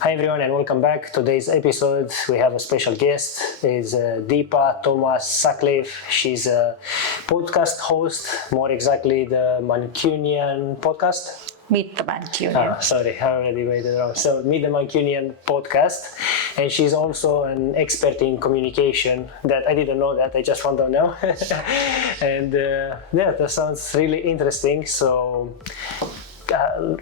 Hi everyone and welcome back. Today's episode we have a special guest. Is Deepa Thomas-Sutcliffe. She's a podcast host, more exactly the Mancunian podcast. Meet the Mancunian. Sorry, I already made it wrong. So Meet the Mancunian podcast, and she's also an expert in communication. That I didn't know that. I just found out now. And that sounds really interesting. So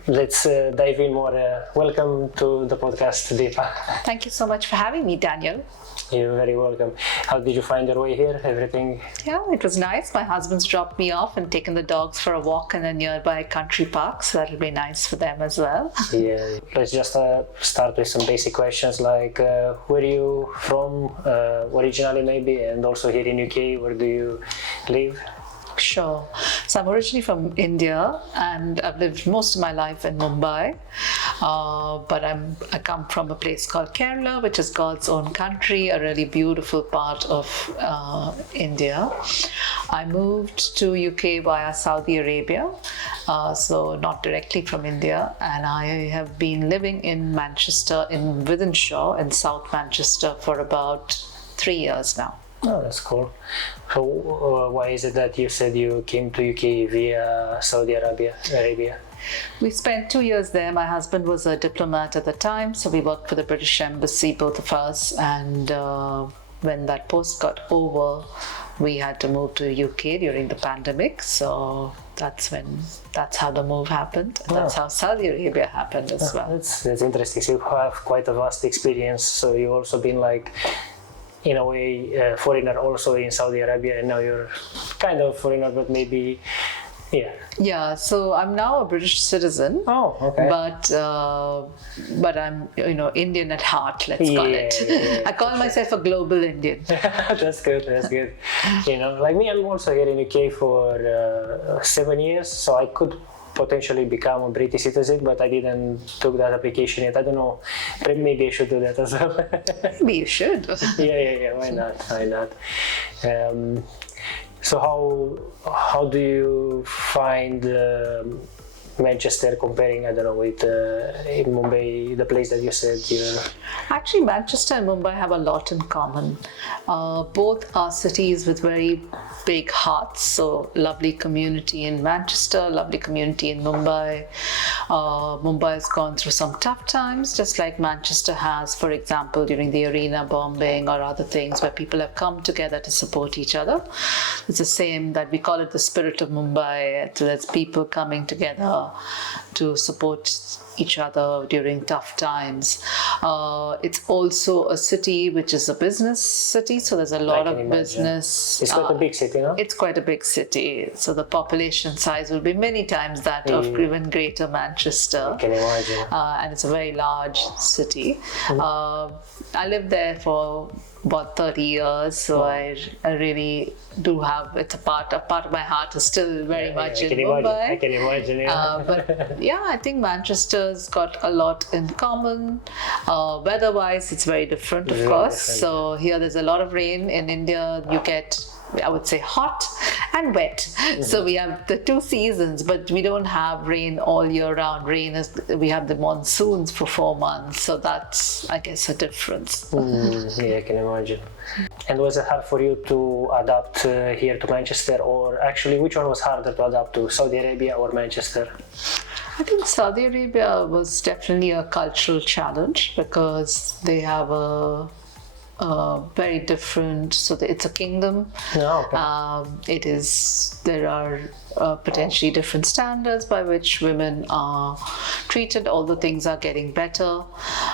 let's dive in more. Welcome to the podcast, Deepa. Thank you so much for having me, Daniel. You're very welcome. How did you find your way here? Everything? Yeah, it was nice. My husband's dropped me off and taken the dogs for a walk in a nearby country park, so that'll be nice for them as well. Yeah, let's just start with some basic questions like where are you from originally maybe, and also here in UK, where do you live? Sure. So I'm originally from India and I've lived most of my life in Mumbai. But I come from a place called Kerala, which is God's own country, a really beautiful part of India. I moved to UK via Saudi Arabia, so not directly from India. And I have been living in Manchester, in Wythenshawe, in South Manchester for about 3 years now. Oh, that's cool. So why is it that you said you came to UK via Saudi Arabia? We spent 2 years there. My husband was a diplomat at the time, so we worked for the British Embassy, both of us. And when that post got over, we had to move to UK during the pandemic. So that's how the move happened. And that's how Saudi Arabia happened as well. That's interesting. So you have quite a vast experience. So you've also been like, in a way, foreigner also in Saudi Arabia, and now you're kind of foreigner, but maybe, yeah. Yeah, so I'm now a British citizen. Oh, okay. But I'm, Indian at heart, let's call it. Yeah, I call myself a global Indian. That's good. Like me, I'm also here in UK for 7 years, so I could potentially become a British citizen, but I didn't took that application yet. I don't know. Maybe I should do that as well. Maybe you should. Yeah. Why not? So how do you find Manchester comparing, I don't know, with in Mumbai, the place that you said you're... Actually, Manchester and Mumbai have a lot in common. Both are cities with very big hearts, so lovely community in Manchester, lovely community in Mumbai. Mumbai has gone through some tough times, just like Manchester has, for example, during the arena bombing or other things where people have come together to support each other. It's the same, that we call it the spirit of Mumbai. So there's people coming together to support each other during tough times. It's also a city which is a business city, so there's a lot of business. It's quite a big city, no? It's quite a big city, so the population size will be many times that of even greater Manchester. I can imagine. And it's a very large city. I lived there for about 30 years, so I really do have, it's a part of my heart is still very much in Mumbai. I can imagine, yeah. But yeah, I think Manchester's got a lot in common. Weather-wise, it's very different, of course. So here there's a lot of rain. In India, you get, I would say, hot and wet. So we have the two seasons, but we don't have rain all year round. We have the monsoons for 4 months. So that's, I guess, a difference. Yeah, I can imagine. And was it hard for you to adapt here to Manchester, or actually which one was harder to adapt to, Saudi Arabia or Manchester? I think Saudi Arabia was definitely a cultural challenge because they have a very different, so it's a kingdom. There are potentially different standards by which women are treated, although things are getting better.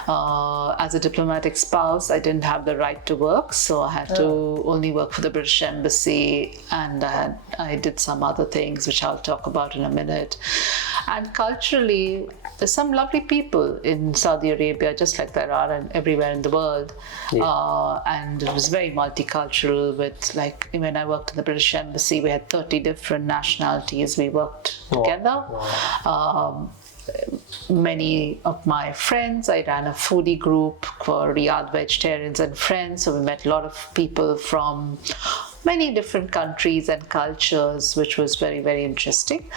As a diplomatic spouse, I didn't have the right to work, so I had to only work for the British Embassy, and I did some other things which I'll talk about in a minute. And culturally, there's some lovely people in Saudi Arabia, just like there are everywhere in the world. And it was very multicultural with, like, when I worked in the British Embassy, we had 30 different nationalities we worked together. Many of my friends, I ran a foodie group for Riyadh Vegetarians and Friends, so we met a lot of people from many different countries and cultures, which was very, very interesting.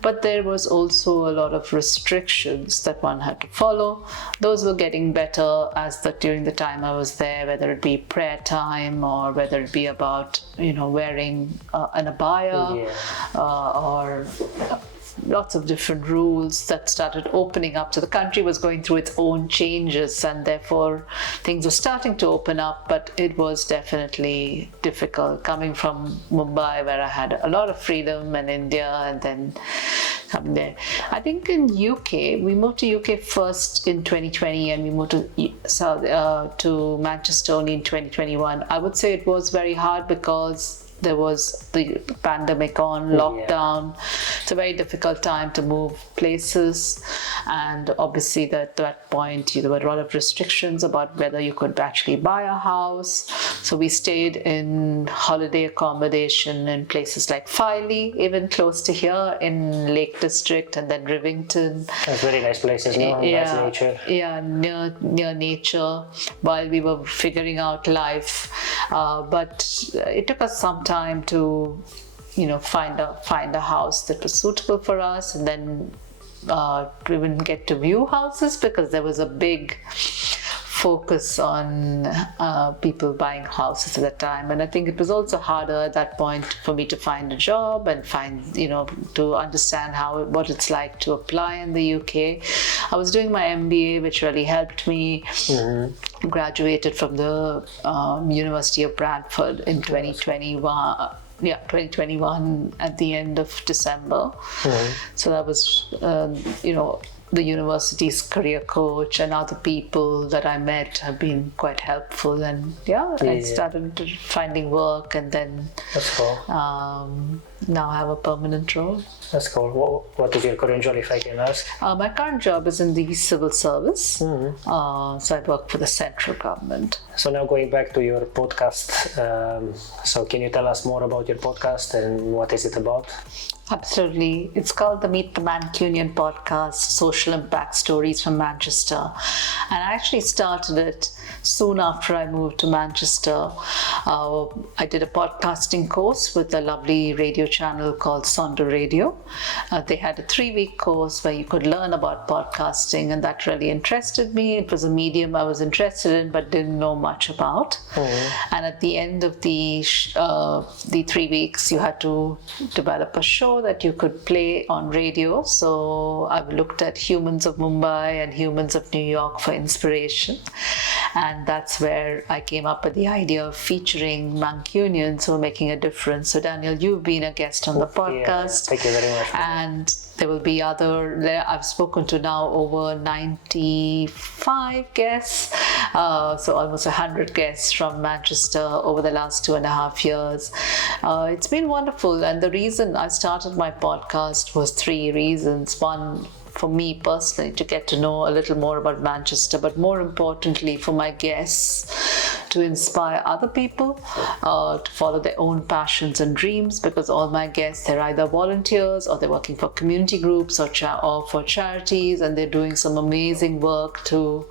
But there was also a lot of restrictions that one had to follow. Those were getting better during the time I was there, whether it be prayer time or whether it be about, wearing an abaya or lots of different rules that started opening up. So the country was going through its own changes, and therefore things were starting to open up, but it was definitely difficult coming from Mumbai, where I had a lot of freedom, and India, and then coming there. I think in UK, we moved to UK first in 2020, and we moved to Manchester only in 2021. I would say it was very hard because there was the pandemic on, lockdown. It's a very difficult time to move places. And obviously at that point, there were a lot of restrictions about whether you could actually buy a house. So we stayed in holiday accommodation in places like Filey, even close to here in Lake District, and then Rivington. That's very nice places, no? Nice nature. Yeah, near nature, while we were figuring out life. But it took us some time to, find a house that was suitable for us, and then we wouldn't get to view houses because there was a big focus on people buying houses at that time. And I think it was also harder at that point for me to find a job and to understand what it's like to apply in the UK. I was doing my MBA, which really helped me. Graduated from the University of Bradford in 2021. 2021 at the end of December. So that was, the university's career coach and other people that I met have been quite helpful. And I started finding work, and then that's cool. Now I have a permanent role. That's cool. What is your current job, if I can ask? My current job is in the civil service. So I work for the central government. So now going back to your podcast, so can you tell us more about your podcast and what is it about? Absolutely. It's called the Meet the Mancunian podcast, Social Impact Stories from Manchester. And I actually started it soon after I moved to Manchester. I did a podcasting course with a lovely radio channel called Sonder Radio. They had a 3-week course where you could learn about podcasting, and that really interested me. It was a medium I was interested in but didn't know much about. And at the end of the 3 weeks, you had to develop a show that you could play on radio. So I've looked at Humans of Mumbai and Humans of New York for inspiration. And that's where I came up with the idea of featuring Mancunians who are making a difference. So Daniel, you've been a guest on the podcast. Thank you very much. And there will be I've spoken to now over 95 guests, so almost 100 guests from Manchester over the last 2.5 years. It's been wonderful, and the reason I started my podcast was 3 reasons. One, for me personally, to get to know a little more about Manchester, but more importantly for my guests to inspire other people to follow their own passions and dreams, because all my guests, they're either volunteers or they're working for community groups or for charities, and they're doing some amazing work to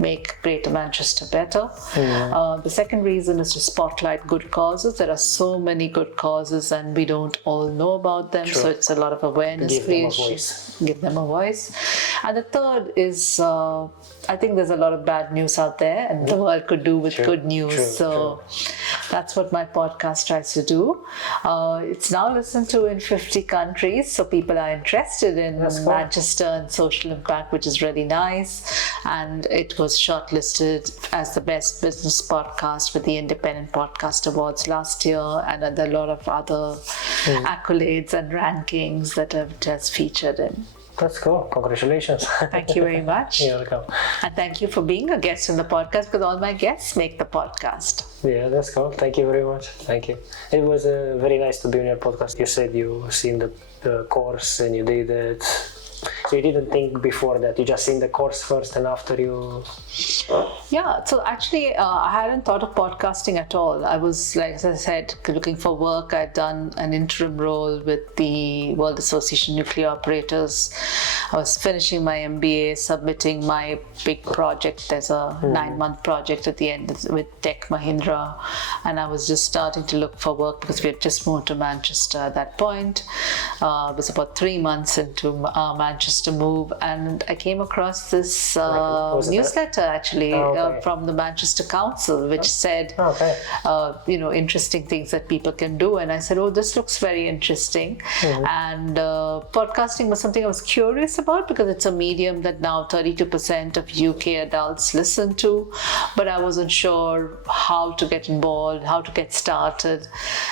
make Greater Manchester better. The second reason is to spotlight good causes. There are so many good causes and we don't all know about them. True. So it's a lot of awareness creation. Give them a voice. And the third is, I think there's a lot of bad news out there, and the world could do with good news. That's what my podcast tries to do. It's now listened to in 50 countries, so people are interested in Manchester and social impact, which is really nice. And it was shortlisted as the best business podcast with the Independent Podcast Awards last year, and a lot of other accolades and rankings that it has featured in. That's cool. Congratulations. Thank you very much. You're welcome. And thank you for being a guest on the podcast, because all my guests make the podcast. Yeah, that's cool. Thank you very much. Thank you. It was very nice to be on your podcast. You said you seen the course and you did it. So you didn't think before that, you just seen the course first and after you... Yeah, so actually I hadn't thought of podcasting at all. I was, like as I said, looking for work. I'd done an interim role with the World Association of Nuclear Operators. I was finishing my MBA, submitting my big project. There's a 9-month project at the end with Tech Mahindra, and I was just starting to look for work because we had just moved to Manchester at that point. It was about 3 months into Manchester move, and I came across this newsletter actually from the Manchester Council, which said, interesting things that people can do. And I said, oh, this looks very interesting. And podcasting was something I was curious about because it's a medium that now 32% of UK adults listen to, but I wasn't sure how to get involved, how to get started.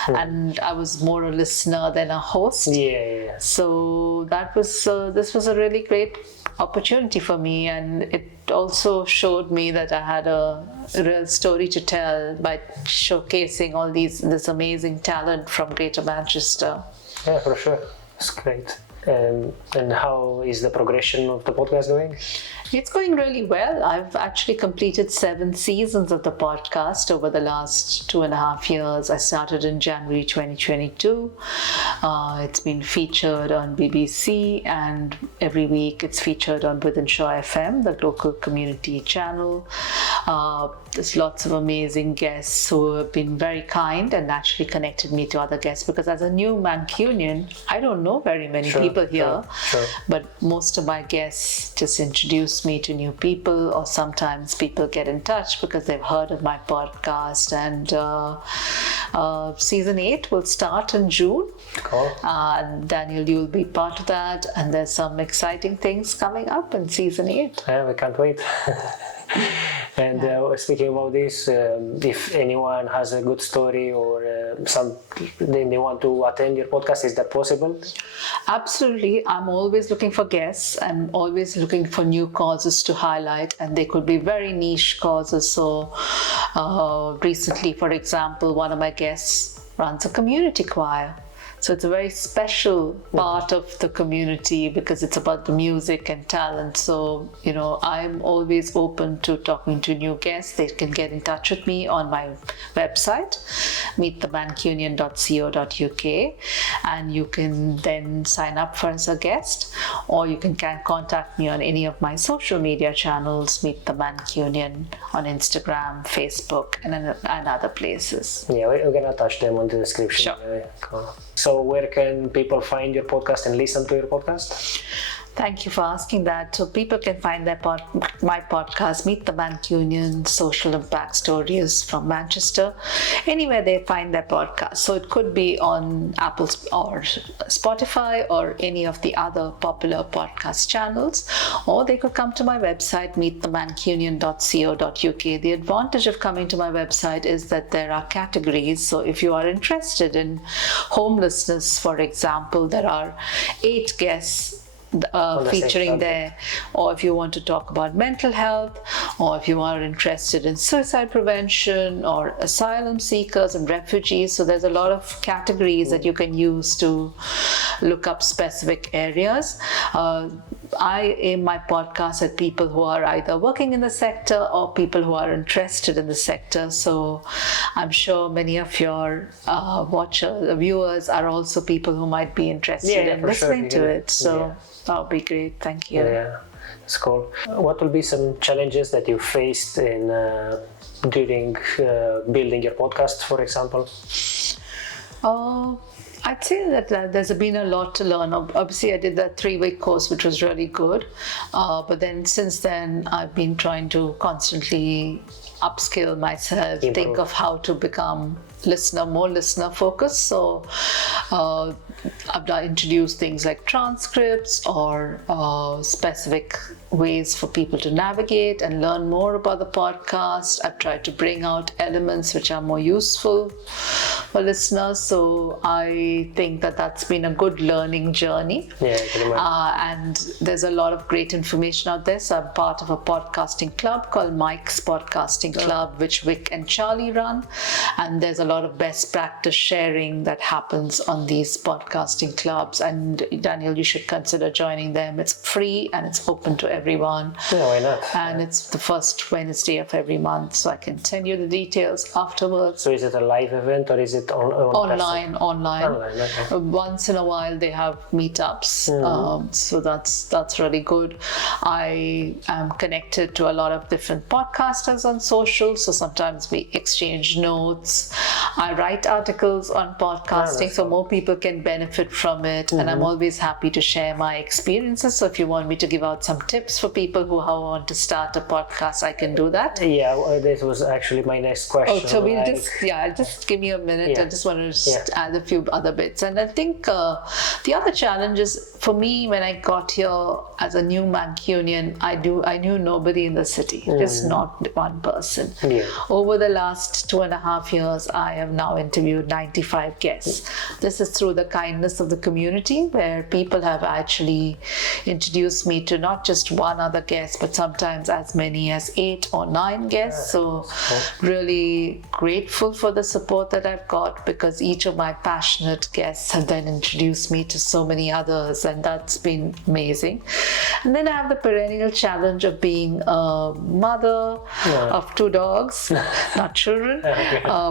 And I was more a listener than a host. Yeah. So that was this was a really great opportunity for me, and it also showed me that I had a real story to tell by showcasing all this amazing talent from Greater Manchester. Yeah, for sure. It's great. And how is the progression of the podcast going? It's going really well. I've actually completed 7 seasons of the podcast over the last 2.5 years. I started in January 2022. It's been featured on BBC, and every week it's featured on Wythenshawe FM, the local community channel. There's lots of amazing guests who have been very kind and actually connected me to other guests, because as a new Mancunian, I don't know very many people here, but most of my guests just introduce me to new people, or sometimes people get in touch because they've heard of my podcast. And season 8 will start in June. Cool. Daniel, you'll be part of that, and there's some exciting things coming up in season 8. Yeah, we can't wait. And speaking about this, if anyone has a good story or they want to attend your podcast, is that possible? Absolutely. I'm always looking for guests. I'm always looking for new causes to highlight, and they could be very niche causes. So recently, for example, one of my guests runs a community choir. So it's a very special part of the community because it's about the music and talent. So, I'm always open to talking to new guests. They can get in touch with me on my website, meetthemancunian.co.uk, and you can then sign up for as a guest, or you can contact me on any of my social media channels, Meet the Mancunian on Instagram, Facebook, and other places. Yeah, we're going to attach them on the description. Sure. Anyway. Cool. So where can people find your podcast and listen to your podcast? Thank you for asking that. So people can find my podcast, Meet the Mancunian, Social Impact Stories from Manchester, anywhere they find their podcast. So it could be on Apple or Spotify or any of the other popular podcast channels, or they could come to my website, meetthemancunian.co.uk. The advantage of coming to my website is that there are categories. So if you are interested in homelessness, for example, there are 8 guests featuring there, or if you want to talk about mental health, or if you are interested in suicide prevention or asylum seekers and refugees. So there's a lot of categories that you can use to look up specific areas. I aim my podcast at people who are either working in the sector or people who are interested in the sector. So I'm sure many of your viewers are also people who might be interested in listening to it. So that would be great. Thank you. Yeah, it's cool. What will be some challenges that you faced in during building your podcast, for example? I'd say that there's been a lot to learn. Obviously, I did that 3-week course, which was really good. But then since then, I've been trying to constantly upskill myself, think of how to become more listener focused. So I've introduced things like transcripts or specific ways for people to navigate and learn more about the podcast. I've tried to bring out elements which are more useful for listeners. So I think that that's been a good learning journey. Yeah, pretty much. And there's a lot of great information out there. So I'm part of a podcasting club called Mike's Podcasting Club, which Vic and Charlie run. And there's a lot of best practice sharing that happens on these podcasts podcasting clubs, and Daniel, you should consider joining them. It's free and it's open to everyone. Yeah, why not? And it's the first Wednesday of every month, so I can send you the details afterwards. So is it a live event or is it Online. Okay. Once in a while they have meetups, so that's really good. I am connected to a lot of different podcasters on social, so sometimes we exchange notes. I write articles on podcasting, so more people can benefit from it, and I'm always happy to share my experiences. So if you want me to give out some tips for people who want to start a podcast, I can do that. Yeah, this was actually my next question. Oh, so we'll just give me a minute. I just want to add a few other bits. And I think the other challenge is, for me, when I got here as a new Mancunian, I knew nobody in the city, just not one person. Yeah. Over the last 2.5 years, I have now interviewed 95 guests. This is through the kindness of the community, where people have actually introduced me to not just one other guest, but sometimes as many as 8 or 9 guests. So really grateful for the support that I've got, because each of my passionate guests have then introduced me to so many others, and that's been amazing. And then I have the perennial challenge of being a mother of 2 dogs, not children,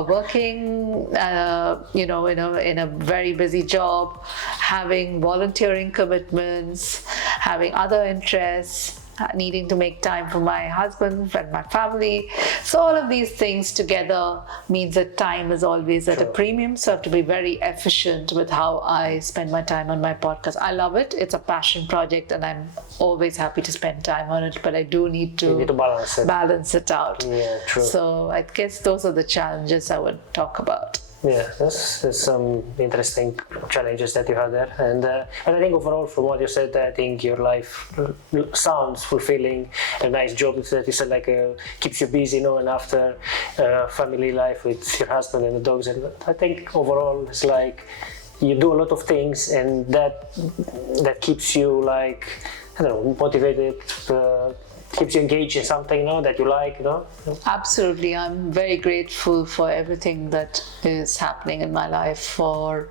working, in a very busy job, having volunteering commitments, having other interests, needing to make time for my husband and my family. So all of these things together means that time is always at a premium. So I have to be very efficient with how I spend my time on my podcast. I love it. It's a passion project and I'm always happy to spend time on it, but I do need to balance it out. Yeah, true. So I guess those are the challenges I would talk about. Yeah, there's some interesting challenges that you had there, and I think overall, from what you said, I think your life sounds fulfilling. A nice job that you said, keeps you busy, and after family life with your husband and the dogs, and I think overall it's like you do a lot of things, and that keeps you motivated. Keeps you engaged in something that you like. Absolutely. I'm very grateful for everything that is happening in my life. So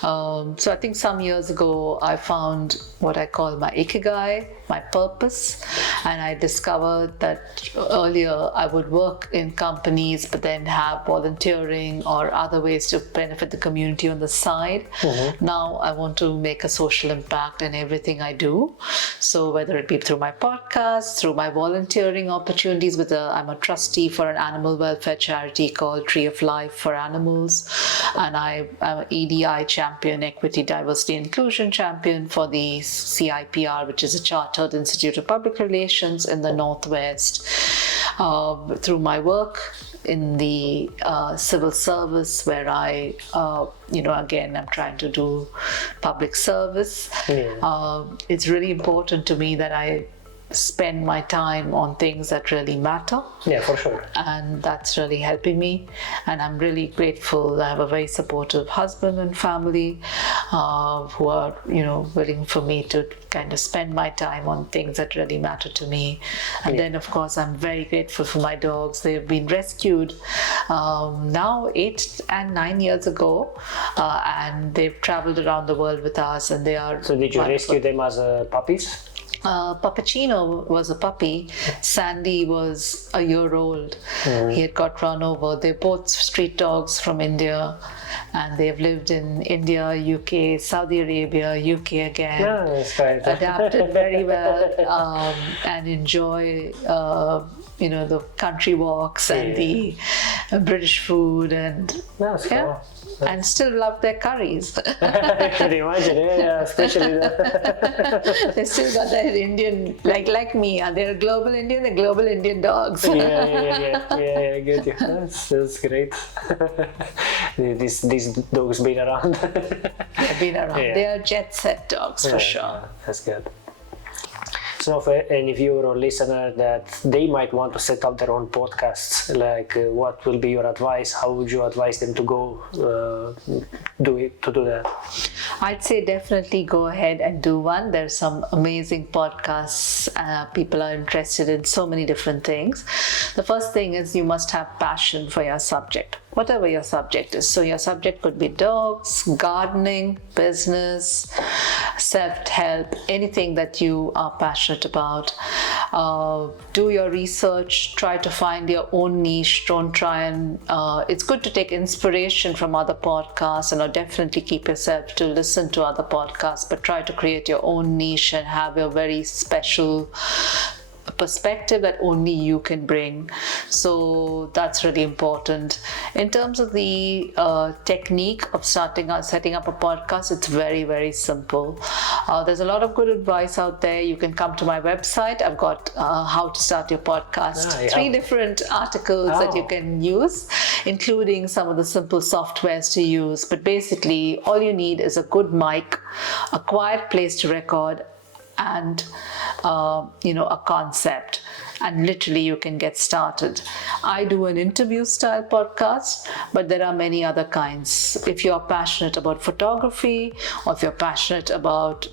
I think some years ago I found what I call my ikigai, my purpose, and I discovered that earlier I would work in companies but then have volunteering or other ways to benefit the community on the side. Now I want to make a social impact in everything I do. So whether it be through my podcast, through my volunteering opportunities I'm a trustee for an animal welfare charity called Tree of Life for Animals, and I'm an EDI champion, Equity, Diversity, Inclusion champion for the CIPR, which is a Chartered Institute of Public Relations in the Northwest. Through my work in the civil service, where I, again, I'm trying to do public service. It's really important to me that I spend my time on things that really matter. Yeah, for sure. And that's really helping me. And I'm really grateful. I have a very supportive husband and family who are, willing for me to kind of spend my time on things that really matter to me. And then, of course, I'm very grateful for my dogs. They've been rescued now 8 and 9 years ago, and they've traveled around the world with us, and they are. So did you rescue them as puppies? Pappuccino was a puppy. Sandy was a year old. He had got run over. They're both street dogs from India, and they've lived in India, UK, Saudi Arabia, UK again. Yeah, that's right. Adapted very well and enjoy the country walks and the British food, and cool. And still love their curries. I can imagine, especially They still got that Indian, like me. They're global Indian. They're global Indian dogs. Yeah, I get you. That's great. These dogs been around. They've been around. Yeah. They are jet set dogs for sure. Yeah, that's good. So for any viewer or listener that they might want to set up their own podcasts, what will be your advice? How would you advise them to go do that? I'd say definitely go ahead and do one. There's some amazing podcasts. People are interested in so many different things. The first thing is you must have passion for your subject. whatever your subject is. So your subject could be dogs, gardening, business, self-help, anything that you are passionate about. Do your research, try to find your own niche. Don't try and, it's good to take inspiration from other podcasts, and definitely keep yourself to listen to other podcasts, but try to create your own niche and have your very special perspective that only you can bring. So that's really important. In terms of the technique of setting up a podcast, it's very, very simple. There's a lot of good advice out there. You can come to my website. I've got how to start your podcast, 3 different articles that you can use, including some of the simple softwares to use. But basically, all you need is a good mic, a quiet place to record, and a concept, and literally you can get started. I do an interview style podcast, but there are many other kinds. If you're passionate about photography, or if you're passionate about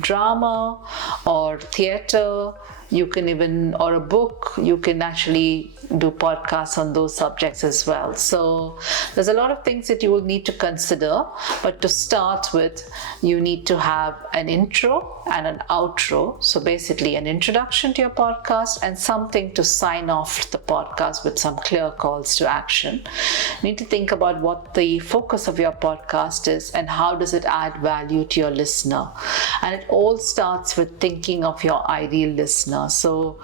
drama or theater, you can even, or a book, you can actually do podcasts on those subjects as well. So there's a lot of things that you will need to consider, but to start with, you need to have an intro and an outro. So basically an introduction to your podcast and something to sign off the podcast with some clear calls to action. You need to think about what the focus of your podcast is and how does it add value to your listener. And it all starts with thinking of your ideal listener. So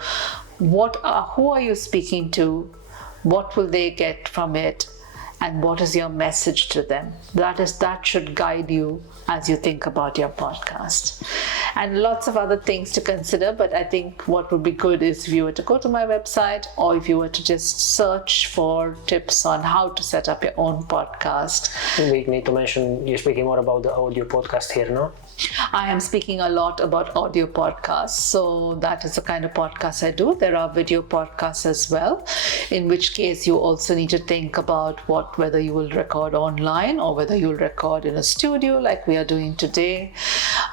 who are you speaking to? What will they get from it? And what is your message to them? That should guide you as you think about your podcast. And lots of other things to consider, but I think what would be good is if you were to go to my website, or if you were to just search for tips on how to set up your own podcast. We need to mention, you're speaking more about the audio podcast here, no? I am speaking a lot about audio podcasts, so that is the kind of podcast I do. There are video podcasts as well, in which case you also need to think about whether you will record online or whether you'll record in a studio like we are doing today.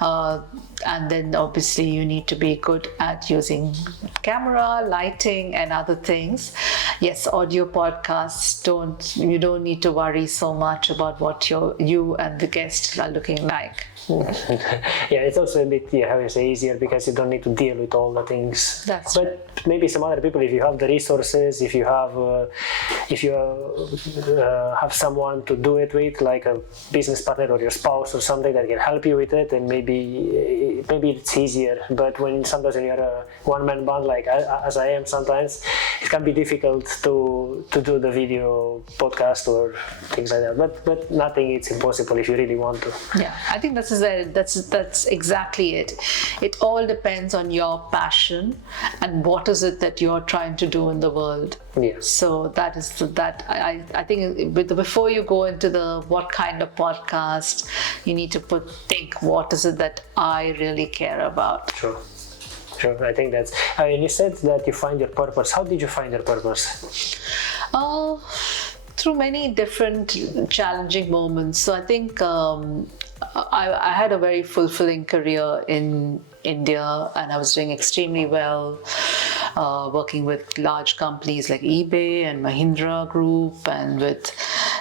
And then obviously you need to be good at using camera, lighting, and other things. Yes, audio podcasts, you don't need to worry so much about what you and the guest are looking like. Yeah, it's also a bit, how you say, easier because you don't need to deal with all the things. That's but right. Maybe some other people, if you have the resources, if you have someone to do it with, like a business partner or your spouse or something that can help you with it, then maybe it's easier. But sometimes when you're a one-man band, like as I am sometimes, it can be difficult to do the video podcast or things like that. But nothing is impossible if you really want to. Yeah, I think that's exactly it. It all depends on your passion and what is it that you're trying to do in the world. Yes. So I think before you go into the what kind of podcast, you need to think what is it that I really care about. Sure. I think that's. And you said that you find your purpose. How did you find your purpose? Through many different challenging moments. So I think I had a very fulfilling career in India, and I was doing extremely well, working with large companies like eBay and Mahindra Group, and with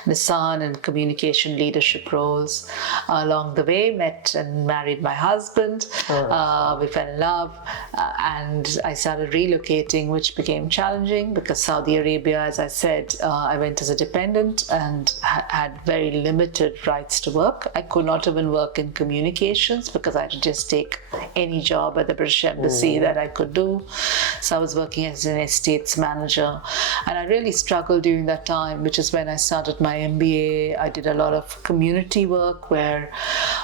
Nissan and communication leadership roles. Along the way, met and married my husband. We fell in love, and I started relocating, which became challenging because Saudi Arabia, as I said, I went as a dependent and had very limited rights to work. I could not even work in communications because I had to just take any job at the British Embassy that I could do. So I was working as an estates manager, and I really struggled during that time, which is when I started my MBA. I did a lot of community work where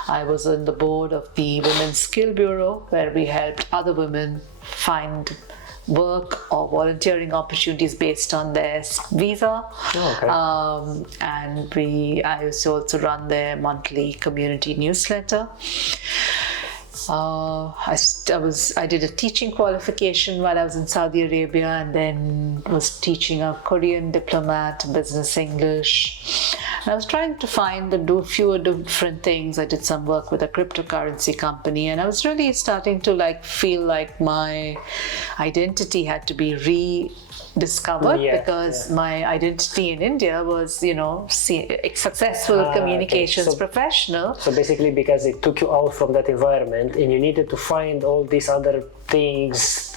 I was on the board of the Women's Skill Bureau, where we helped other women find work or volunteering opportunities based on their visa. And I used to also run their monthly community newsletter. I did a teaching qualification while I was in Saudi Arabia, and then was teaching a Korean diplomat business English. And I was trying to find and do fewer different things. I did some work with a cryptocurrency company, and I was really starting to feel like my identity had to be rediscovered because my identity in India was, successful communications professional. So basically, because it took you out from that environment, and you needed to find all these other things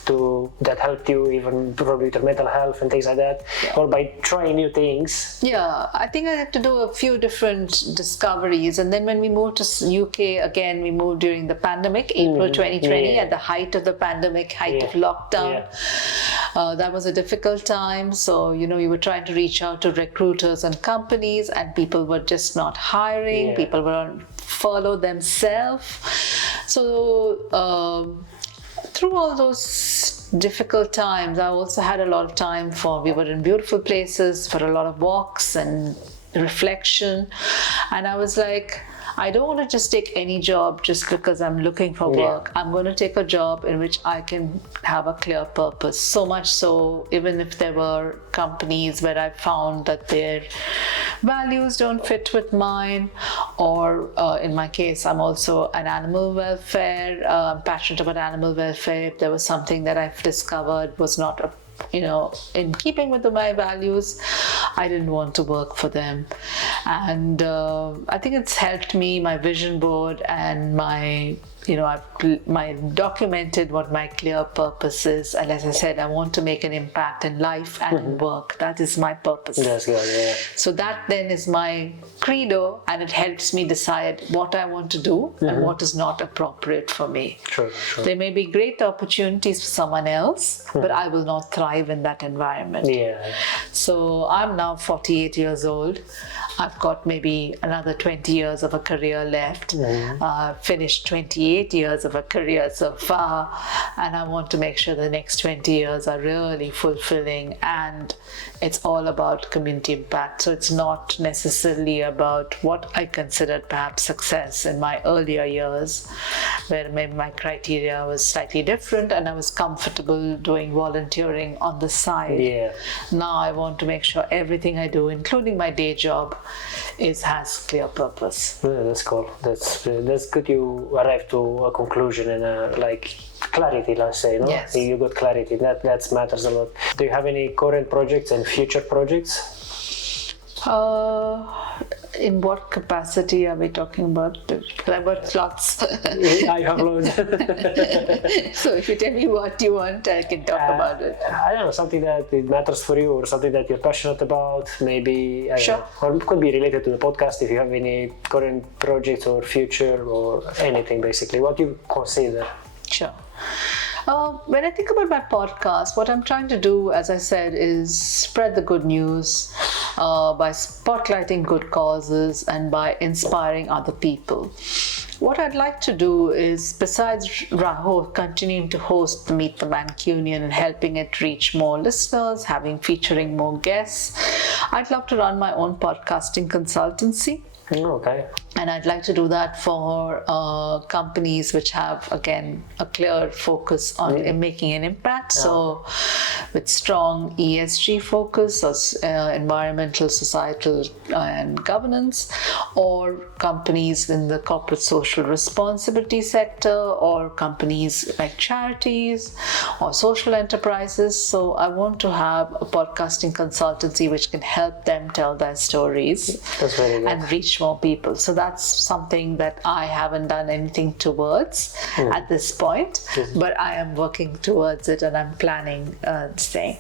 that helped you, even probably with your mental health and things like that, or by trying new things. Yeah, I think I had to do a few different discoveries, and then when we moved to UK again, we moved during the pandemic, April 2020, at the height of the pandemic, height of lockdown. That was a difficult time. So, we were trying to reach out to recruiters and companies, and people were just not hiring. People were on furlough themselves. So, through all those difficult times, I also had a lot of time we were in beautiful places for a lot of walks and reflection. And I was like, I don't want to just take any job just because I'm looking for work. I'm going to take a job in which I can have a clear purpose. So much so, even if there were companies where I found that their values don't fit with mine, or in my case, I'm also an animal welfare, I'm passionate about animal welfare. If there was something that I've discovered was not in keeping with my values, I didn't want to work for them. And I think it's helped me, my vision board and I've documented what my clear purpose is. And as I said, I want to make an impact in life and in work. That is my purpose. That's good, yeah. So that then is my credo, and it helps me decide what I want to do and what is not appropriate for me. True. There may be great opportunities for someone else, but I will not thrive in that environment. Yeah. So I'm now 48 years old. I've got maybe another 20 years of a career left. Finished 28 years of a career so far, and I want to make sure the next 20 years are really fulfilling, and it's all about community impact. So it's not necessarily about what I considered perhaps success in my earlier years, where maybe my criteria was slightly different and I was comfortable doing volunteering on the side. Yeah. Now I want to make sure everything I do, including my day job, has clear purpose. Yeah, that's cool. That's good. You arrived to a conclusion and clarity, let's say. No? Yes. You got clarity. That matters a lot. Do you have any current projects and future projects? In what capacity are we talking about? I've got lots. I have loads. So if you tell me what you want, I can talk about it. I don't know, something that it matters for you, or something that you're passionate about, maybe. Sure. Or it could be related to the podcast, if you have any current projects or future or anything, basically. What you consider? Sure. When I think about my podcast, what I'm trying to do, as I said, is spread the good news by spotlighting good causes and by inspiring other people. What I'd like to do is, besides continuing to host Meet the Mancunian and helping it reach more listeners, featuring more guests, I'd love to run my own podcasting consultancy. Okay. And I'd like to do that for companies which have, again, a clear focus on making an impact. So with strong ESG focus, environmental, societal, and governance, or companies in the corporate social responsibility sector, or companies like charities or social enterprises. So I want to have a podcasting consultancy which can help them tell their stories. That's very good. And reach more people. So that's something that I haven't done anything towards at this point, but I am working towards it, and I'm planning this thing.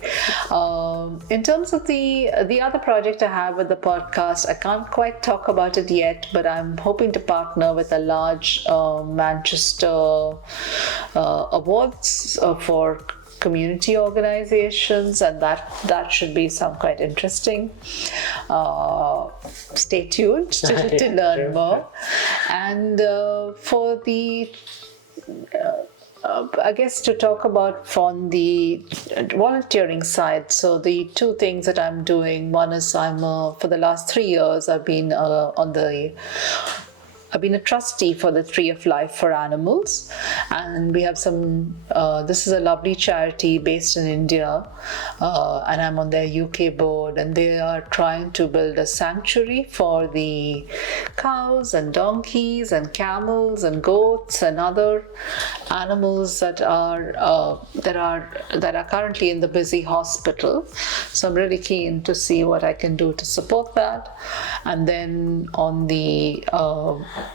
In terms of the other project I have with the podcast, I can't quite talk about it yet, but I'm hoping to partner with a large Manchester awards for community organizations, and that should be quite interesting. Stay tuned to learn more. And for the I guess to talk about from the volunteering side, so the two things that I'm doing, one is for the last 3 years I've been on the I've been a trustee for the Tree of Life for Animals, and we have some. This is a lovely charity based in India, and I'm on their UK board, and they are trying to build a sanctuary for the cows and donkeys and camels and goats and other animals that are currently in the busy hospital. So I'm really keen to see what I can do to support that. And then on the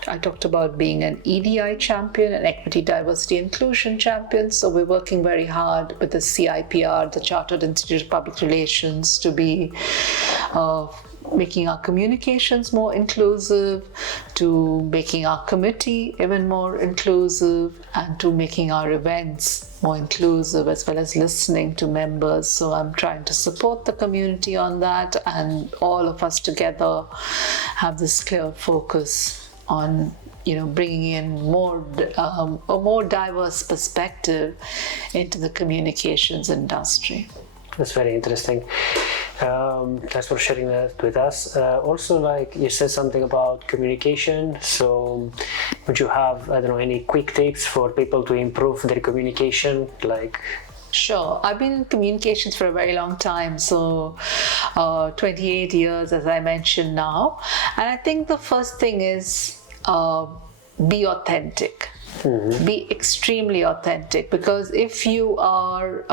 I talked about being an EDI champion, an equity, diversity, inclusion champion. So we're working very hard with the CIPR, the Chartered Institute of Public Relations, to be making our communications more inclusive, to making our committee even more inclusive, and to making our events more inclusive, as well as listening to members. So I'm trying to support the community on that, and all of us together have this clear focus on bringing in a more diverse perspective into the communications industry. That's very interesting. Thanks for sharing that with us. Also, like you said something about communication. So would you have, I don't know, any quick tips for people to improve their communication? Sure. I've been in communications for a very long time, so 28 years, as I mentioned now. And I think the first thing is be authentic. Mm-hmm. Be extremely authentic, because if you are,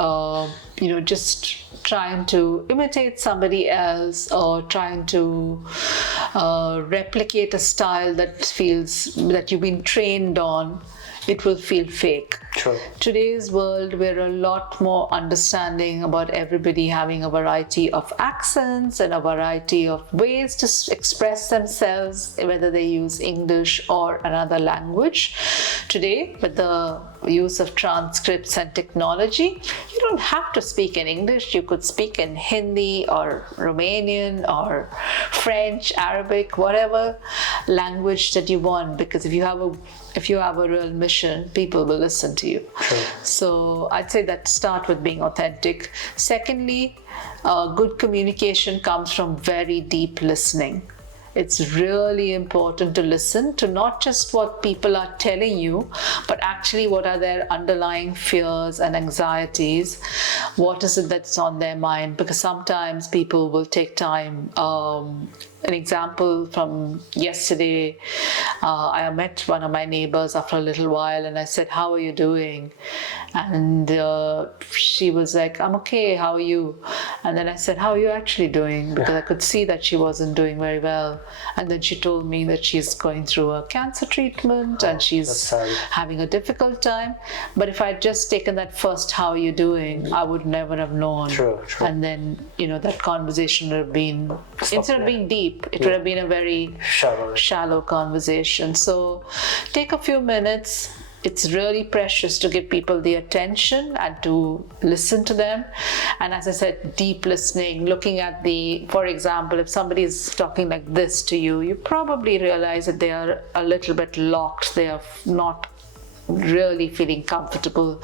just trying to imitate somebody else or trying to replicate a style that you've been trained on, it will feel fake. True. Today's world, we're a lot more understanding about everybody having a variety of accents and a variety of ways to express themselves, whether they use English or another language. Today, with the use of transcripts and technology, you don't have to speak in English. You could speak in Hindi or Romanian or French, Arabic, whatever language that you want, because if you have a real mission, people will listen to you. Sure. So I'd say that start with being authentic. Secondly, good communication comes from very deep listening. It's really important to listen to not just what people are telling you, but actually what are their underlying fears and anxieties. What is it that's on their mind? Because sometimes people will take time. An example from yesterday, I met one of my neighbors after a little while, and I said, "How are you doing?" And she was like, "I'm okay, how are you?" And then I said, "How are you actually doing?" Because I could see that she wasn't doing very well. And then she told me that she's going through a cancer treatment and she's having a difficult time. But if I'd just taken that first, "How are you doing?" I would never have known. True. And then, that conversation would have been, instead of being deep, it would have been a very shallow conversation. So take a few minutes. It's really precious to give people the attention and to listen to them. And as I said, deep listening, looking at for example, if somebody is talking like this to you, you probably realize that they are a little bit locked. They are not really feeling comfortable.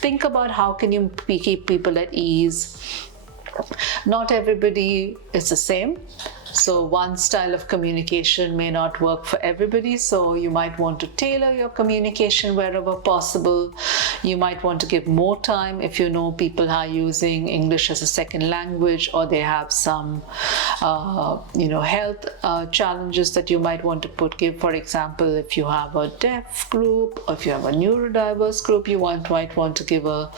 Think about how can you keep people at ease. Not everybody is the same. So one style of communication may not work for everybody. So you might want to tailor your communication wherever possible. You might want to give more time if you know people are using English as a second language, or they have some, health challenges that you might want to give. For example, if you have a deaf group, or if you have a neurodiverse group, you might want to give a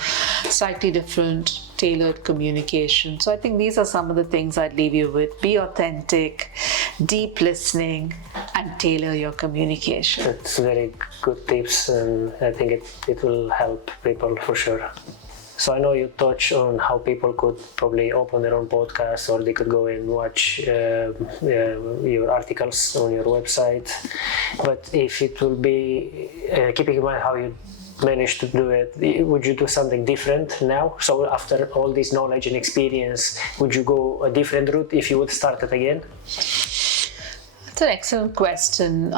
slightly different tailored communication. So I think these are some of the things I'd leave you with. Be authentic, deep listening, and tailor your communication. That's very good tips, and I think it will help people for sure. So I know you touch on how people could probably open their own podcast, or they could go and watch your articles on your website. But if it will be, keeping in mind how you managed to do it, would you do something different now? So after all this knowledge and experience, would you go a different route if you would start it again? That's an excellent question.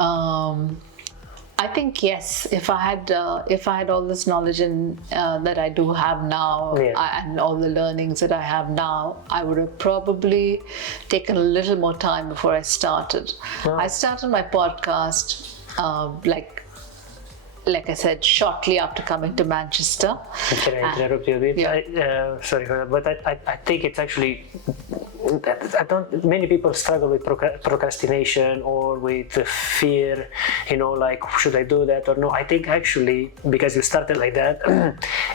I think yes. If I had all this knowledge that I do have now, and all the learnings that I have now, I would have probably taken a little more time before I started. I started my podcast like I said, shortly after coming to Manchester. Can I interrupt you a bit? Yeah. Sorry for that, but I think it's actually, many people struggle with procrastination or with fear, like, should I do that or no? I think actually, because you started like that,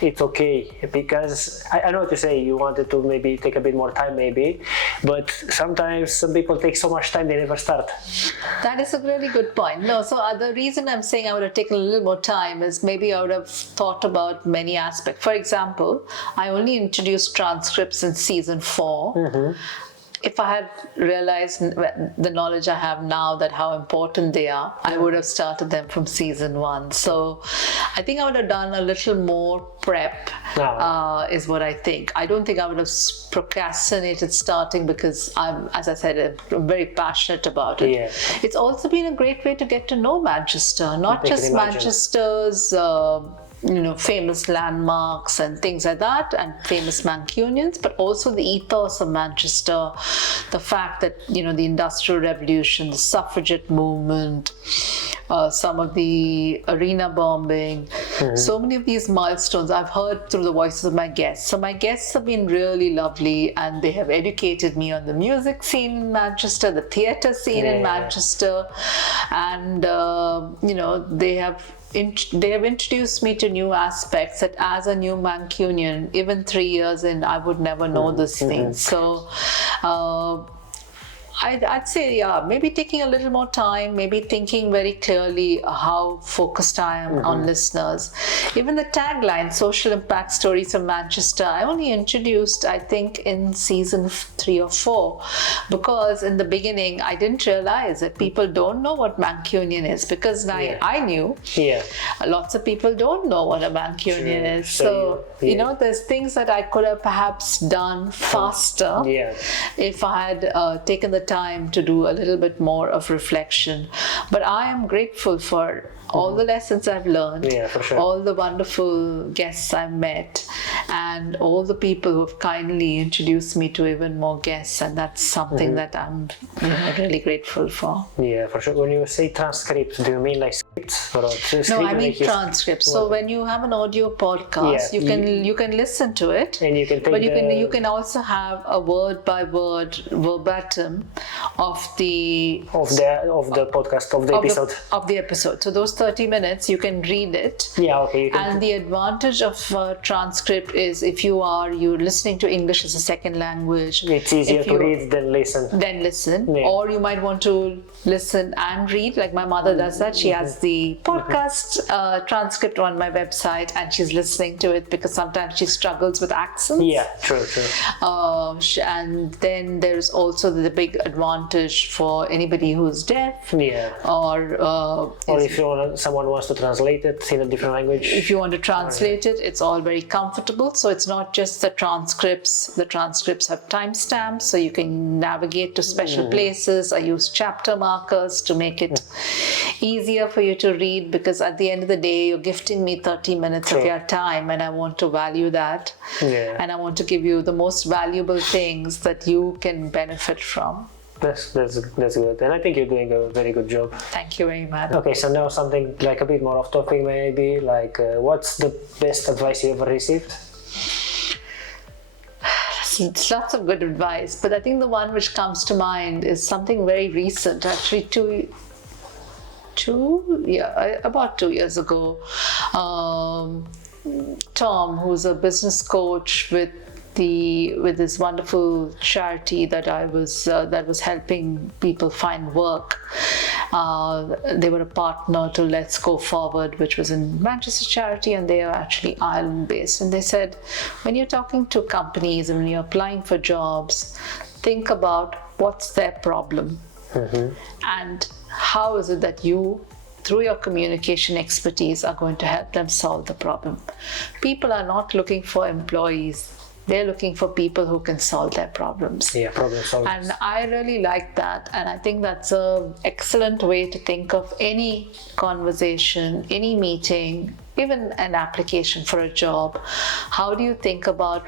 it's okay, because I know what you say, you wanted to maybe take a bit more time maybe, but sometimes some people take so much time they never start. That is a really good point. No, so the reason I'm saying I would have taken a little more time is maybe I would have thought about many aspects. For example, I only introduced transcripts in season 4. Mm-hmm. If I had realized the knowledge I have now that how important they are, I would have started them from season 1. So I think I would have done a little more prep, is what I think. I don't think I would have procrastinated starting because as I said, I'm very passionate about it. Yeah. It's also been a great way to get to know Manchester, not just Manchester's famous landmarks and things like that, and famous Mancunians, but also the ethos of Manchester, the fact that, the Industrial Revolution, the suffragette movement, some of the arena bombing, so many of these milestones I've heard through the voices of my guests. So my guests have been really lovely, and they have educated me on the music scene in Manchester, the theatre scene in Manchester, and they have introduced me to new aspects that as a new Mancunian, even 3 years in, I would never know these things. So I'd say, maybe taking a little more time, maybe thinking very clearly how focused I am on listeners. Even the tagline, Social Impact Stories from Manchester, I only introduced, I think, in season 3 or 4, because in the beginning, I didn't realize that people don't know what Mancunian is, because I knew. Yeah. Lots of people don't know what a Mancunian is. So, there's things that I could have perhaps done faster if I had taken the time to do a little bit more of reflection. But I am grateful for all the lessons I've learned, all the wonderful guests I've met, and all the people who have kindly introduced me to even more guests, and that's something that I'm really grateful for. Yeah, for sure. When you say transcripts, do you mean like scripts? Or no, I mean transcripts. So when you have an audio podcast, you can listen to it, and you can take you can also have a word by word verbatim of the podcast of the episode. So those 30 minutes, you can read it. Yeah, okay. And the advantage of transcript is if you're listening to English as a second language, it's easier to read than listen. Or you might want to listen and read, like my mother does that. She has the podcast transcript on my website, and she's listening to it because sometimes she struggles with accents. Yeah, true. And then there's also the big advantage for anybody who's deaf. Yeah. Or if someone wants to translate it in a different language. If you want to translate it, it's all very comfortable. So it's not just the transcripts. The transcripts have timestamps, so you can navigate to special places. I use chapter markers to make it easier for you to read, because at the end of the day, you're gifting me 30 minutes of your time, and I want to value that. Yeah. And I want to give you the most valuable things that you can benefit from. That's good, and I think you're doing a very good job. Thank you very much. Okay, so now something like a bit more off topic maybe, like what's the best advice you ever received? It's lots of good advice, but I think the one which comes to mind is something very recent, actually about 2 years ago. Tom, who's a business coach with this wonderful charity that was helping people find work. They were a partner to Let's Go Forward, which was in Manchester charity, and they are actually Ireland based. And they said, when you're talking to companies and when you're applying for jobs, think about what's their problem and how is it that you, through your communication expertise, are going to help them solve the problem. People are not looking for employees. They're looking for people who can solve their problems. Yeah, problem solvers. And I really like that. And I think that's an excellent way to think of any conversation, any meeting, even an application for a job. How do you think about,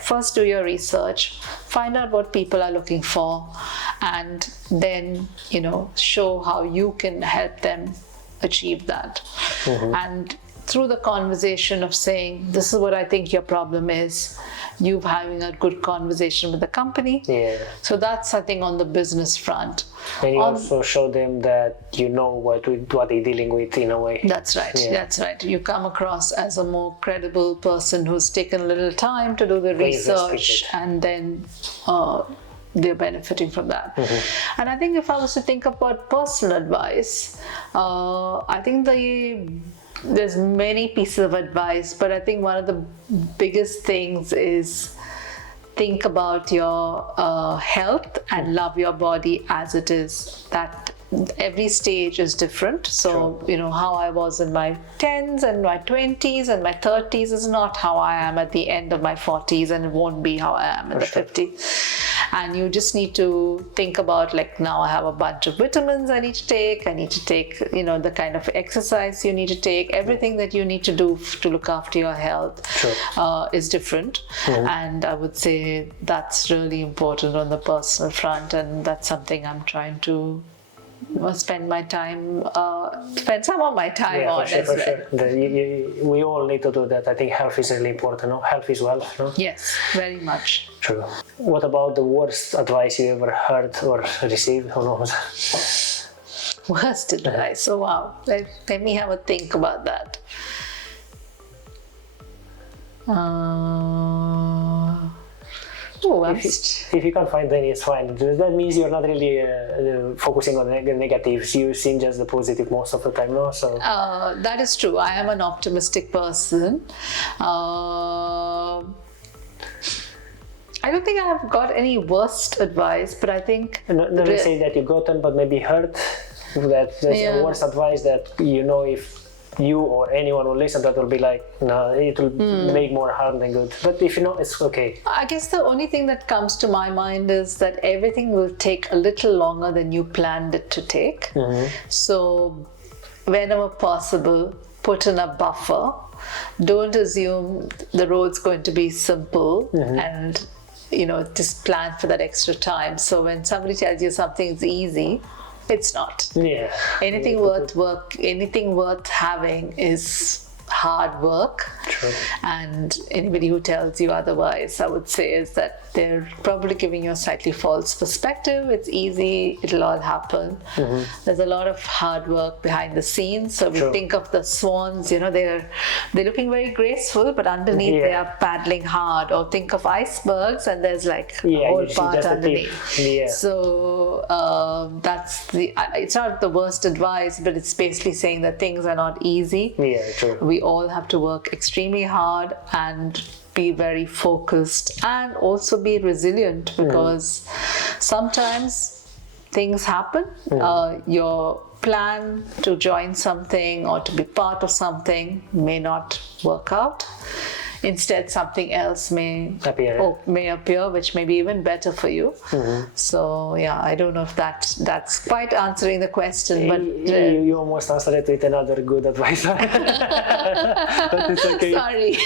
first do your research, find out what people are looking for, and then, show how you can help them achieve that. And through the conversation of saying, this is what I think your problem is, you having a good conversation with the company. Yeah. So that's, I think, on the business front. And you also show them that you know what they're dealing with in a way. That's right. Yeah. That's right. You come across as a more credible person who's taken a little time to do the research, and then they're benefiting from that. And I think if I was to think about personal advice, I think there's many pieces of advice, but I think one of the biggest things is think about your health and love your body as it is. That every stage is different. So, you know, how I was in my 10s and my 20s and my 30s is not how I am at the end of my 40s, and it won't be how I am in the 50s. And you just need to think about, like, now I have a bunch of vitamins I need to take. I need to take, you know, the kind of exercise you need to take. Everything that you need to do to look after your health is different. And I would say that's really important on the personal front. And that's something I'm trying to spend some of my time on as well. We all need to do that. I think health is really important. No? Health is wealth. No? Yes, very much. True. What about the worst advice you ever heard or received? Who knows? Worst advice. Oh wow. Let me have a think about that. If you can't find any, it's fine. That means you're not really focusing on the negatives. You see just the positive most of the time, no? So that is true. I am an optimistic person. I don't think I have got any worst advice, but I think... Not to say that you got them, but maybe heard that's the worst advice that, you know, if you or anyone will listen, that will be like, no, it will make more harm than good. But if you know, it's okay. I guess the only thing that comes to my mind is that everything will take a little longer than you planned it to take. So whenever possible, put in a buffer. Don't assume the road's going to be simple and, you know, just plan for that extra time. So when somebody tells you something's easy, it's not. Yeah. Anything worth having is hard work. True. And anybody who tells you otherwise, I would say, is that they're probably giving you a slightly false perspective. It's easy, it'll all happen. There's a lot of hard work behind the scenes. So we think of the swans, you know, they're looking very graceful, but underneath they are paddling hard. Or think of icebergs, and there's like a whole part underneath. So it's not the worst advice, but it's basically saying that things are not easy. Yeah, true. We all have to work extremely hard and be very focused, and also be resilient, because sometimes things happen. Your plan to join something or to be part of something may not work out. Instead, something else may appear, which may be even better for you. So yeah, I don't know if that's quite answering the question, but you almost answered it with another good advice. But it's okay. Sorry.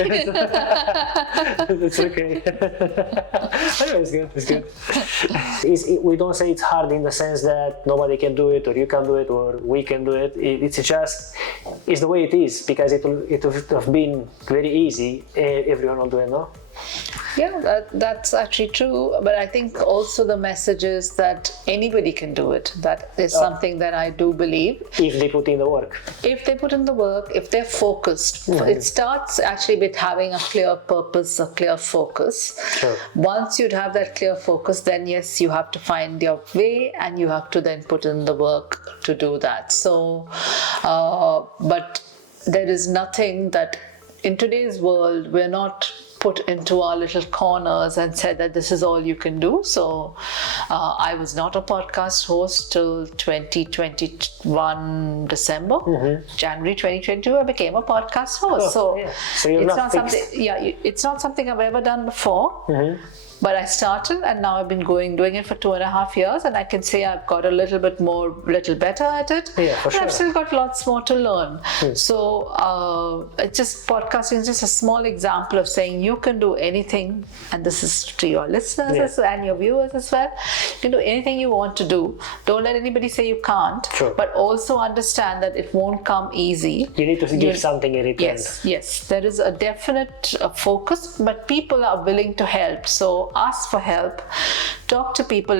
It's okay. It's good. It's good. We don't say it's hard in the sense that nobody can do it, or you can do it, or we can do it. It's the way it is, because it would have been very easy. Everyone will do it, no? Yeah, that's actually true. But I think also the message is that anybody can do it. That is something that I do believe. If they put in the work. If they put in the work, if they're focused. It starts actually with having a clear purpose, a clear focus. Sure. Once you'd have that clear focus, then yes, you have to find your way, and you have to then put in the work to do that. So, but there is nothing that in today's world, we're not put into our little corners and said that this is all you can do. So I was not a podcast host till 2021 December. January 2022, I became a podcast host. So you're it's not not something. Yeah, it's not something I've ever done before. But I started, and now I've been doing it for 2.5 years, and I can say I've got a little better at it. Yeah, for and sure. I've still got lots more to learn. So it's just podcasting is just a small example of saying you can do anything, and this is to your listeners and your viewers as well. You can do anything you want to do. Don't let anybody say you can't. Sure. But also understand that it won't come easy. You need to give something in return. Yes. There is a definite focus, but people are willing to help. So ask for help. Talk to people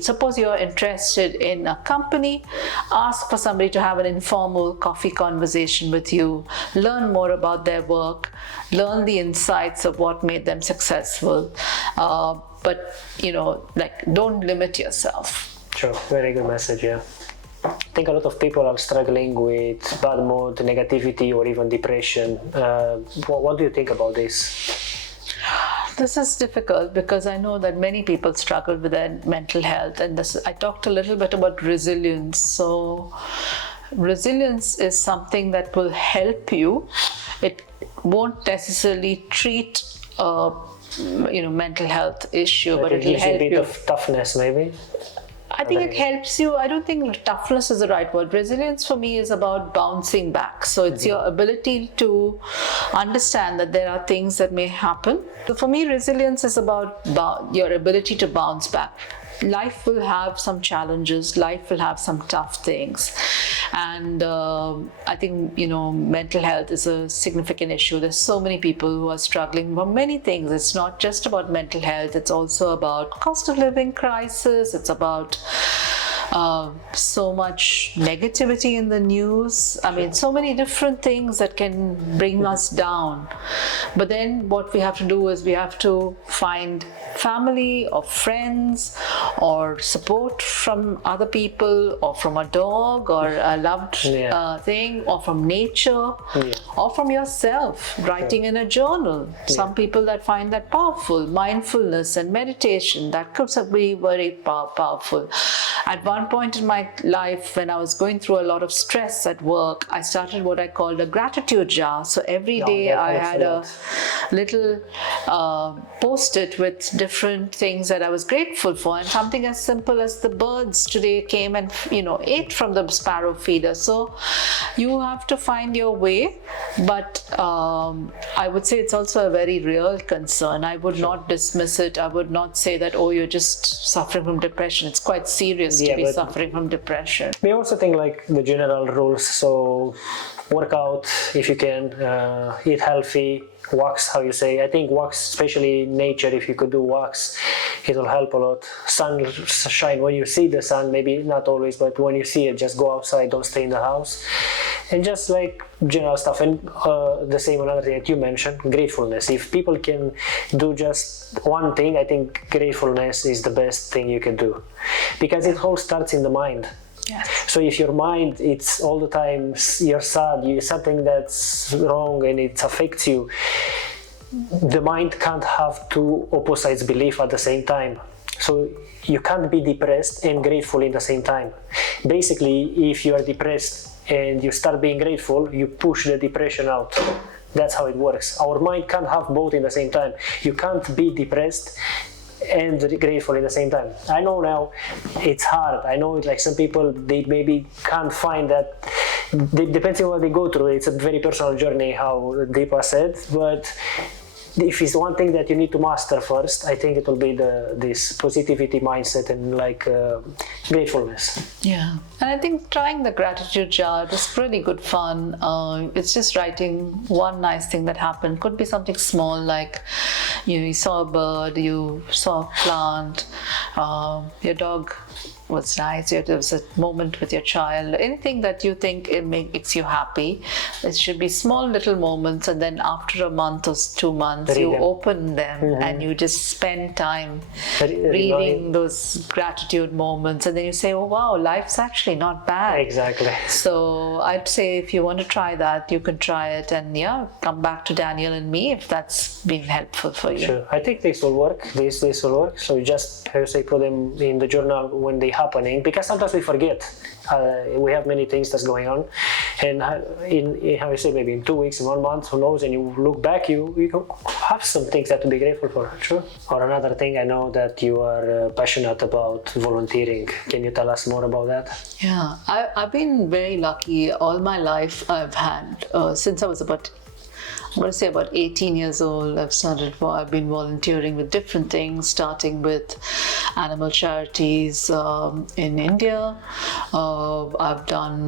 suppose you're interested in a company, ask for somebody to have an informal coffee conversation with you, learn more about their work, learn the insights of what made them successful. But, don't limit yourself. Sure, very good message, yeah. I think a lot of people are struggling with bad mood, negativity, or even depression. What do you think about this? This is difficult because I know that many people struggle with their mental health, and I talked a little bit about resilience. So resilience is something that will help you. It won't necessarily treat mental health issue, but it will help you. A bit of toughness, maybe. I think it helps you. I don't think toughness is the right word. Resilience for me is about bouncing back. So it's your ability to understand that there are things that may happen. So for me, resilience is about your ability to bounce back. Life will have some challenges. Life will have some tough things. And I think, mental health is a significant issue. There's so many people who are struggling for many things. It's not just about mental health. It's also about cost of living crisis. It's about so much negativity in the news. I mean, so many different things that can bring us down. But then what we have to do is we have to find family or friends or support from other people or from a dog or a loved thing or from nature or from yourself, writing in a journal. Some people that find that powerful. Mindfulness and meditation, that could be very powerful. At one point in my life, when I was going through a lot of stress at work, I started what I called a gratitude jar. So every day I had a little post-it with different things that I was grateful for, and something as simple as the birds today came and ate from the sparrow feeder. So you have to find your way, but I would say it's also a very real concern. I would not dismiss it. I would not say that, oh, you're just suffering from depression. It's quite serious to be suffering from depression. We also think like the general rules. So work out if you can, eat healthy, wax, how you say. I think wax, especially nature, if you could do wax, it will help a lot. Sunshine, when you see the sun, maybe not always, but when you see it, just go outside, don't stay in the house. And just like general stuff. And the same another thing that you mentioned, gratefulness. If people can do just one thing, I think gratefulness is the best thing you can do, because it all starts in the mind. Yes. So if your mind, it's all the time you're sad, something that's wrong and it affects you, the mind can't have two opposites belief at the same time. So you can't be depressed and grateful in the same time. Basically, if you are depressed and you start being grateful, you push the depression out. That's how it works. Our mind can't have both in the same time. You can't be depressed and grateful in the same time. I know now it's hard. I know like some people, they maybe can't find that. Depends on what they go through. It's a very personal journey, how Deepa said, but if it's one thing that you need to master first, I think it will be this positivity mindset and like gratefulness. Yeah, and I think trying the gratitude jar is pretty good fun. It's just writing one nice thing that happened. Could be something small like you saw a bird, you saw a plant, your dog was nice, there was a moment with your child, anything that you think it makes you happy. It should be small little moments, and then after a month or 2 months you open them and you just spend time reading those gratitude moments, and then you say, oh wow, life's actually not bad. Exactly. So I'd say if you want to try that, you can try it, and come back to Daniel and me if that's been helpful for you. Sure, I think this will work. This will work. So you just, how you say, put them in the journal when they happening, because sometimes we forget. We have many things that's going on, and in how you say, maybe in 2 weeks, in 1 month, who knows, and you look back, you have some things that to be grateful for. Sure. Or another thing, I know that you are passionate about volunteering. Can you tell us more about that? Yeah, I've been very lucky all my life. I've had, since I was about 18 years old, I've been volunteering with different things, starting with animal charities in India. I've done,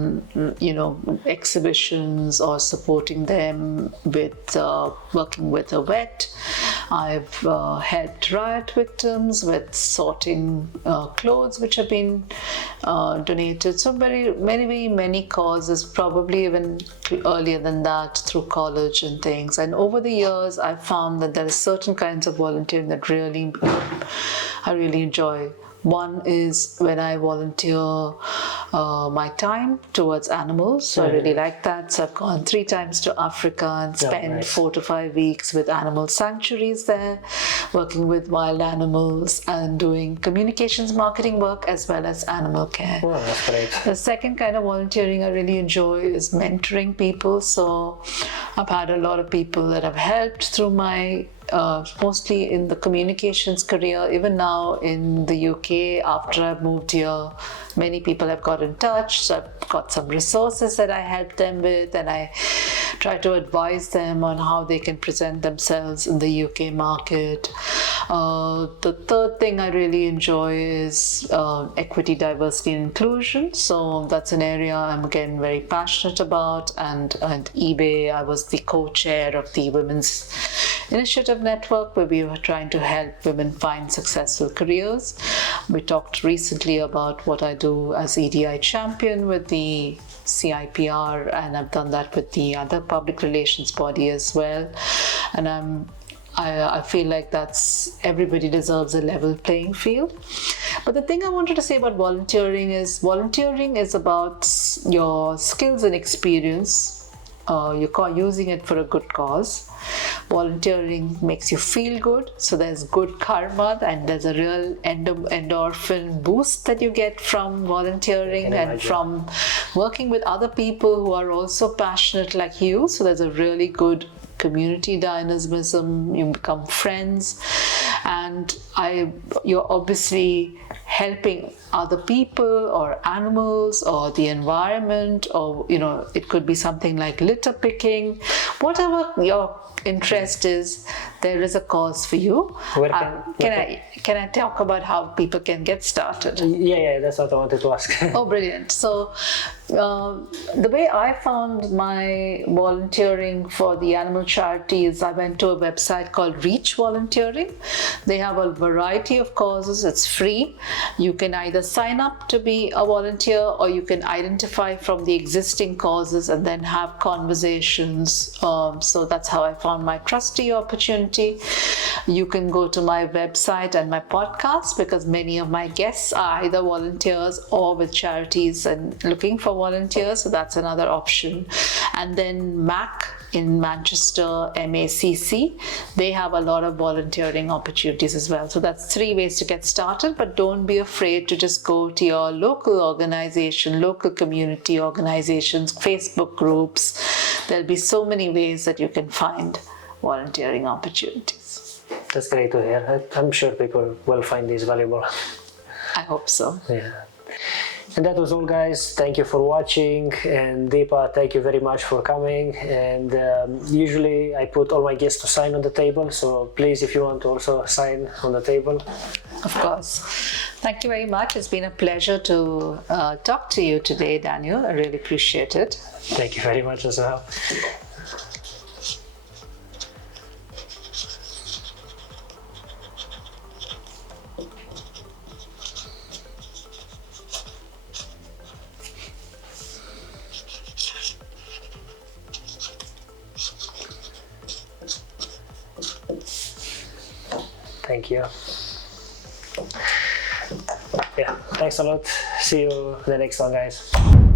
exhibitions or supporting them with working with a vet. I've helped riot victims with sorting clothes which have been donated. So many causes, probably even earlier than that, through college and things. And over the years, I've found that there are certain kinds of volunteering that I really enjoy. One is when I volunteer my time towards animals. So I really like that. So I've gone 3 times to Africa and spent 4 to 5 weeks with animal sanctuaries there, working with wild animals and doing communications marketing work as well as animal care. Wow, that's great. The second kind of volunteering I really enjoy is mentoring people. So I've had a lot of people that I've helped through my mostly in the communications career. Even now in the UK, after I've moved here, many people have got in touch. So I've got some resources that I help them with, and I try to advise them on how they can present themselves in the UK market. The third thing I really enjoy is equity, diversity and inclusion. So that's an area I'm again very passionate about. And at eBay, I was the co-chair of the Women's Initiative Network, where we were trying to help women find successful careers. We talked recently about what I do as EDI champion with the CIPR, and I've done that with the other public relations body as well. And I feel like everybody deserves a level playing field. But the thing I wanted to say about volunteering is about your skills and experience. You're using it for a good cause. Volunteering makes you feel good, so there's good karma, and there's a real endorphin boost that you get from volunteering and from working with other people who are also passionate like you. So there's a really good community dynamism. You become friends, and you're obviously helping other people or animals or the environment, or it could be something like litter picking. Whatever your interest is, there is a cause for you. Can I talk about how people can get started? Yeah, that's what I wanted to ask. Oh, brilliant. So the way I found my volunteering for the animal charities, I went to a website called Reach Volunteering. They have a variety of causes. It's free. You can either sign up to be a volunteer, or you can identify from the existing causes and then have conversations. So that's how I found my trustee opportunity. You can go to my website and my podcast, because many of my guests are either volunteers or with charities and looking for volunteers, so that's another option. And then MAC in Manchester, MACC, they have a lot of volunteering opportunities as well. So that's 3 ways to get started, but don't be afraid to just go to your local organization, local community organizations, Facebook groups. There'll be so many ways that you can find volunteering opportunities. That's great to hear. I'm sure people will find this valuable. I hope so. Yeah. And that was all, guys. Thank you for watching. And Deepa, thank you very much for coming. And usually I put all my guests to sign on the table. So please, if you want to also sign on the table. Of course. Thank you very much. It's been a pleasure to talk to you today, Daniel. I really appreciate it. Thank you very much as well. Thank you. Yeah, thanks a lot. See you the next one, guys.